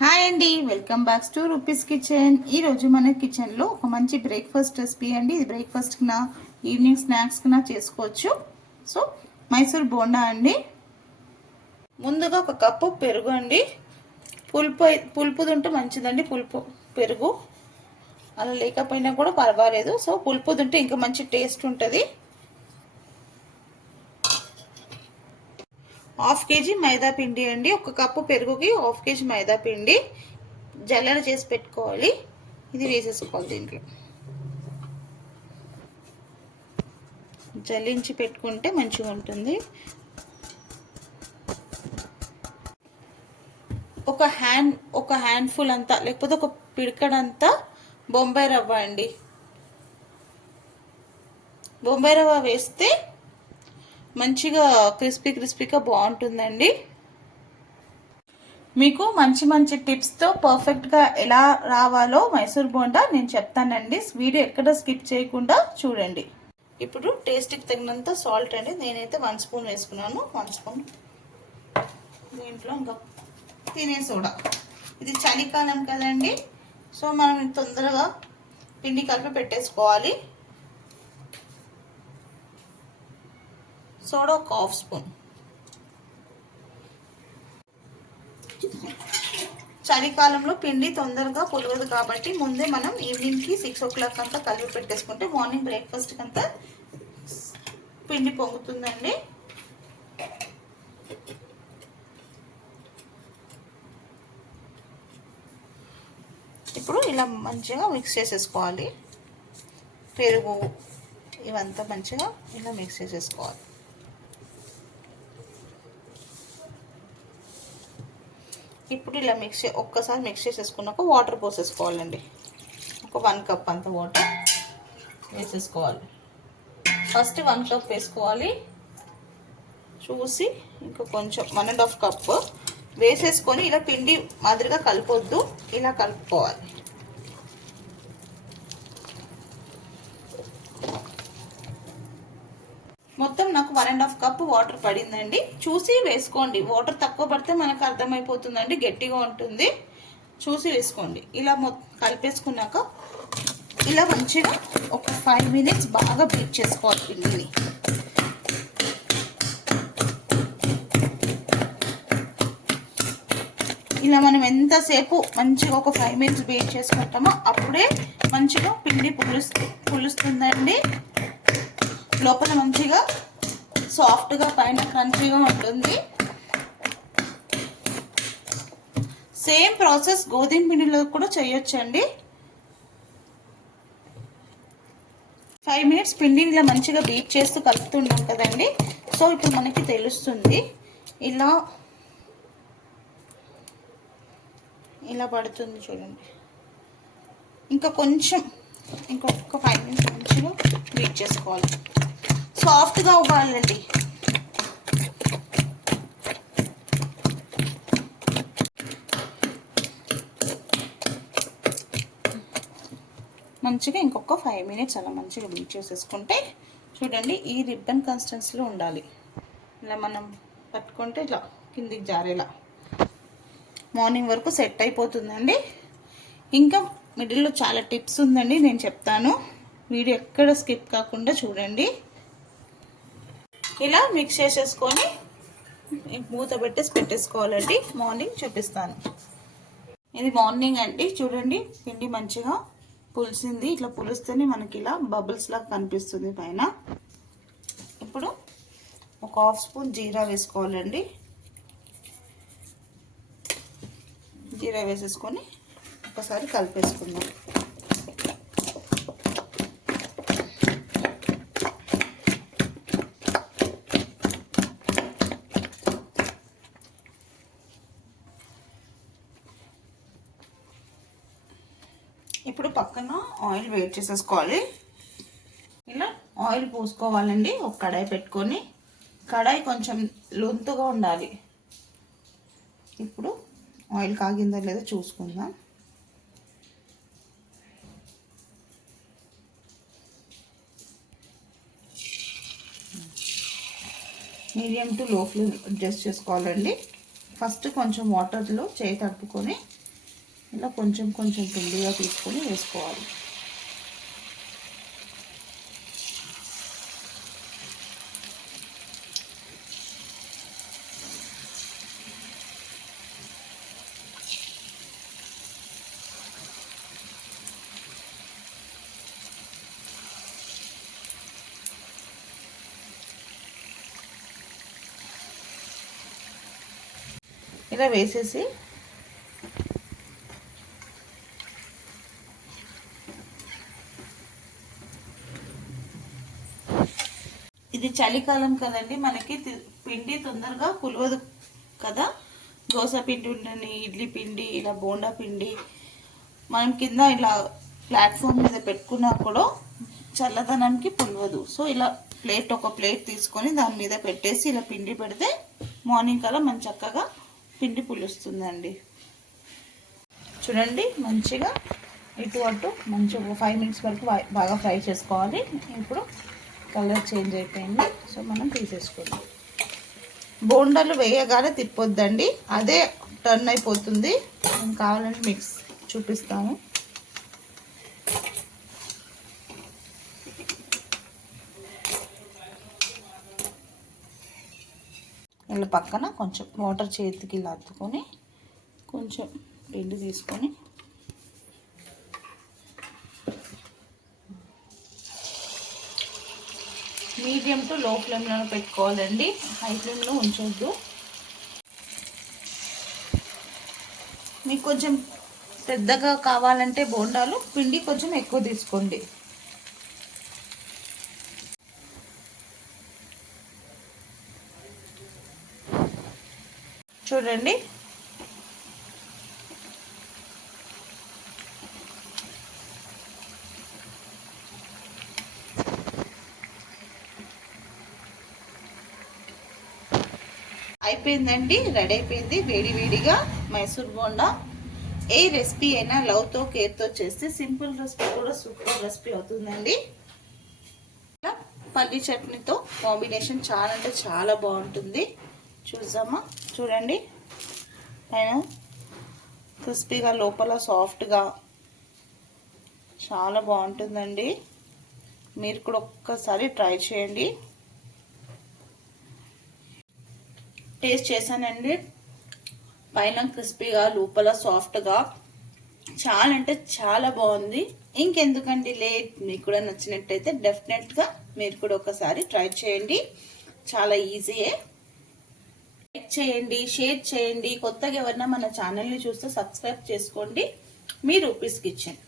Hi అండి, welcome back to rupees kitchen. ఈరోజు మన కిచెన్లో ఒక మంచి బ్రేక్ఫాస్ట్ రెసిపీ అండి. ఇది బ్రేక్ఫాస్ట్కినా ఈవినింగ్ స్నాక్స్కినా చేసుకోవచ్చు. సో మైసూర్ బోండా అండి. ముందుగా ఒక కప్పు పెరుగు అండి. పులుపుదుంటే మంచిదండి. పెరుగు అలా లేకపోయినా కూడా పర్వాలేదు. సో పులుపుదుంటే ఇంకా మంచి టేస్ట్ ఉంటుంది. హాఫ్ కేజీ మైదా పిండి అండి. ఒక కప్పు పెరుగుకి హాఫ్ కేజీ మైదా పిండి జల్లెడ చేసి పెట్టుకోవాలి. ఇది వేసేసుకోవాలి. దీంట్లో జల్లించి పెట్టుకుంటే మంచిగా ఉంటుంది. ఒక హ్యాండ్ఫుల్ అంతా లేకపోతే ఒక పిడికడంతా బొంబాయి రవ్వ అండి. బొంబాయి రవ్వ వేస్తే మంచిగా క్రిస్పీగా బాగుంటుందండి. మీకు మంచి మంచి టిప్స్తో పర్ఫెక్ట్గా ఎలా రావాలో మైసూర్ బోండా నేను చెప్తానండి. వీడియో ఎక్కడ స్కిప్ చేయకుండా చూడండి. ఇప్పుడు టేస్ట్కి తగినంత సాల్ట్ అండి. నేనైతే 1 స్పూన్ వేసుకున్నాను. 1 స్పూన్. దీంట్లో ఇంకా తినే సోడా. ఇది చలికాలం కదండి, సో మనం తొందరగా పిండి కలిపి పెట్టేసుకోవాలి. సోడా ఒక హాఫ్ స్పూన్. చలికాలంలో పిండి తొందరగా పులవదు కాబట్టి ముందే మనం ఈవినింగ్కి 6 o'clock అంతా కలిపి పెట్టేసుకుంటే మార్నింగ్ బ్రేక్ఫాస్ట్కి అంతా పిండి పొంగుతుందండి. ఇప్పుడు ఇలా మంచిగా మిక్స్ చేసేసుకోవాలి. పెరుగు ఇవంతా మంచిగా ఇలా మిక్స్ చేసేసుకోవాలి. ఇప్పుడు ఇలా ఒక్కసారి మిక్స్ చేసేసుకున్నాక వాటర్ పోసేసుకోవాలండి. ఒక 1 కప్ అంత వాటర్ వేసేసుకోవాలి. ఫస్ట్ 1 కప్ వేసుకోవాలి. చూసి ఇంకా కొంచెం 1.5 కప్ వేసేసుకొని ఇలా పిండి మాదిరిగా కలపొద్దు, ఇలా కలుపుకోవాలి. మొత్తం నాకు 1.5 కప్ వాటర్ పడిందండి. చూసి వేసుకోండి. వాటర్ తక్కువ పడితే మనకు అర్థమైపోతుందండి, గట్టిగా ఉంటుంది. చూసి వేసుకోండి. ఇలా కలిపేసుకున్నాక ఇలా మంచిగా ఒక 5 minutes బాగా బీట్ చేసుకోవాలి పిండిని. ఇలా మనం ఎంతసేపు మంచిగా ఒక 5 minutes బీట్ చేసుకుంటామో అప్పుడే మంచిగా పిండి పులుస్తుందండి. లోపల మంచిగా సాఫ్ట్గా పైన క్రంచీగా ఉంటుంది. సేమ్ ప్రాసెస్ గోధుమ పిండిలో కూడా చేయొచ్చండి. 5 minutes పిండిని ఇలా మంచిగా బీట్ చేస్తూ కలుపుతున్నాం కదండి. సో ఇప్పుడు మనకి తెలుస్తుంది ఇలా పడుతుంది చూడండి. ఇంకొక 5 minutes మంచిగా బీట్ చేసుకోవాలి. సాఫ్ట్గా అవ్వాలండి. మంచిగా ఇంకొక 5 minutes అలా మంచిగా బీట్ చేసేసుకుంటే చూడండి ఈ రిబ్బన్ కన్సిస్టెన్సీలో ఉండాలి. ఇలా మనం పట్టుకుంటే ఇట్లా కిందికి జారేలా మార్నింగ్ వరకు సెట్ అయిపోతుందండి. ఇంకా మిడిల్లో చాలా టిప్స్ ఉందండి, నేను చెప్తాను. వీడియో ఎక్కడ స్కిప్ కాకుండా చూడండి. ఇలా మిక్స్ చేసేసుకొని మూత పెట్టేసుకోవాలండి. మార్నింగ్ చూపిస్తాను. ఇది మార్నింగ్ అండి. చూడండి పిండి మంచిగా పులిసింది. ఇట్లా పులిస్తేనే మనకి ఇలా బబుల్స్ లాగా కనిపిస్తుంది పైన. ఇప్పుడు ఒక హాఫ్ స్పూన్ జీరా వేసుకోవాలండి. జీరా వేసేసుకొని ఒకసారి కలిపేసుకుందాం. ఇప్పుడు పక్కన ఆయిల్ వేడి చేసేసుకోవాలి. ఇలా ఆయిల్ పోసుకోవాలండి. ఒక కడాయి పెట్టుకొని, కడాయి కొంచెం లొంతుగా ఉండాలి. ఇప్పుడు ఆయిల్ కాగిందో లేదో చూసుకుందాం. మీడియం టు లో ఫ్లేమ్ అడ్జస్ట్ చేసుకోవాలండి. ఫస్ట్ కొంచెం వాటర్లో చేయి తడుపుకొని ఇలా కొంచెం కొంచెం పిండిగా తీసుకొని వేసుకోవాలి. ఇలా వేసేసి ఇది చలికాలం కదండి, మనకి పిండి తొందరగా పులవదు కదా. దోశ పిండి ఉండని, ఇడ్లీ పిండి, ఇలా బోండా పిండి మనం కింద ఇలా ప్లాట్ఫామ్ మీద పెట్టుకున్నా కూడా చల్లదనానికి పులవదు. సో ఇలా ఒక ప్లేట్ తీసుకొని దాని మీద పెట్టేసి ఇలా పిండి పెడితే మార్నింగ్ కల్లా మన చక్కగా పిండి పులుస్తుందండి. చూడండి, మంచిగా ఇటు అటు మంచిగా 5 మినిట్స్ వరకు బాగా ఫ్రై చేసుకోవాలి. ఇప్పుడు కలర్ చేంజ్ అయిపోయింది. సో మనం తీసేసుకుందాం. బోండాలు వేయగానే తిప్పొద్దండి, అదే టర్న్ అయిపోతుంది. మనం కావాలంటే మిక్స్ చూపిస్తాము. ఇలా పక్కన కొంచెం వాటర్ చేతికి ఇలా అద్దుకొని కొంచెం పిండి తీసుకొని మీడియం టు లో ఫ్లేమ్లో పెట్టుకోవాలండి, హై ఫ్లేమ్లో ఉంచొద్దు. మీకు కొంచెం పెద్దగా కావాలంటే బోండాలు పిండి కొంచెం ఎక్కువ తీసుకోండి. చూడండి, అయిపోయిందండి, రెడీ అయిపోయింది. వేడిగా మైసూర్ బోండా. ఏ రెసిపీ అయినా లవ్తో కేర్తో చేస్తే సింపుల్ రెసిపీ కూడా సూపర్ రెసిపీ అవుతుందండి. పల్లి చట్నీతో కాంబినేషన్ చాలా అంటే చాలా బాగుంటుంది. చూద్దామా? చూడండి, పైన క్రిస్పీగా లోపల సాఫ్ట్గా చాలా బాగుంటుందండి. మీరు కూడా ఒక్కసారి ట్రై చేయండి. టేస్ట్ చేశానండి, పైన క్రిస్పీగా లోపల సాఫ్ట్గా చాలా అంటే చాలా బాగుంది. ఇంకెందుకండి లేట్, మీకు కూడా నచ్చినట్టయితే డెఫినెట్గా మీరు కూడా ఒకసారి ట్రై చేయండి. చాలా ఈజీయే. లైక్ చేయండి, షేర్ చేయండి. కొత్తగా ఎవరైనా మన ఛానల్ని చూస్తే సబ్స్క్రైబ్ చేసుకోండి. మీ రూపీస్ కిచెన్.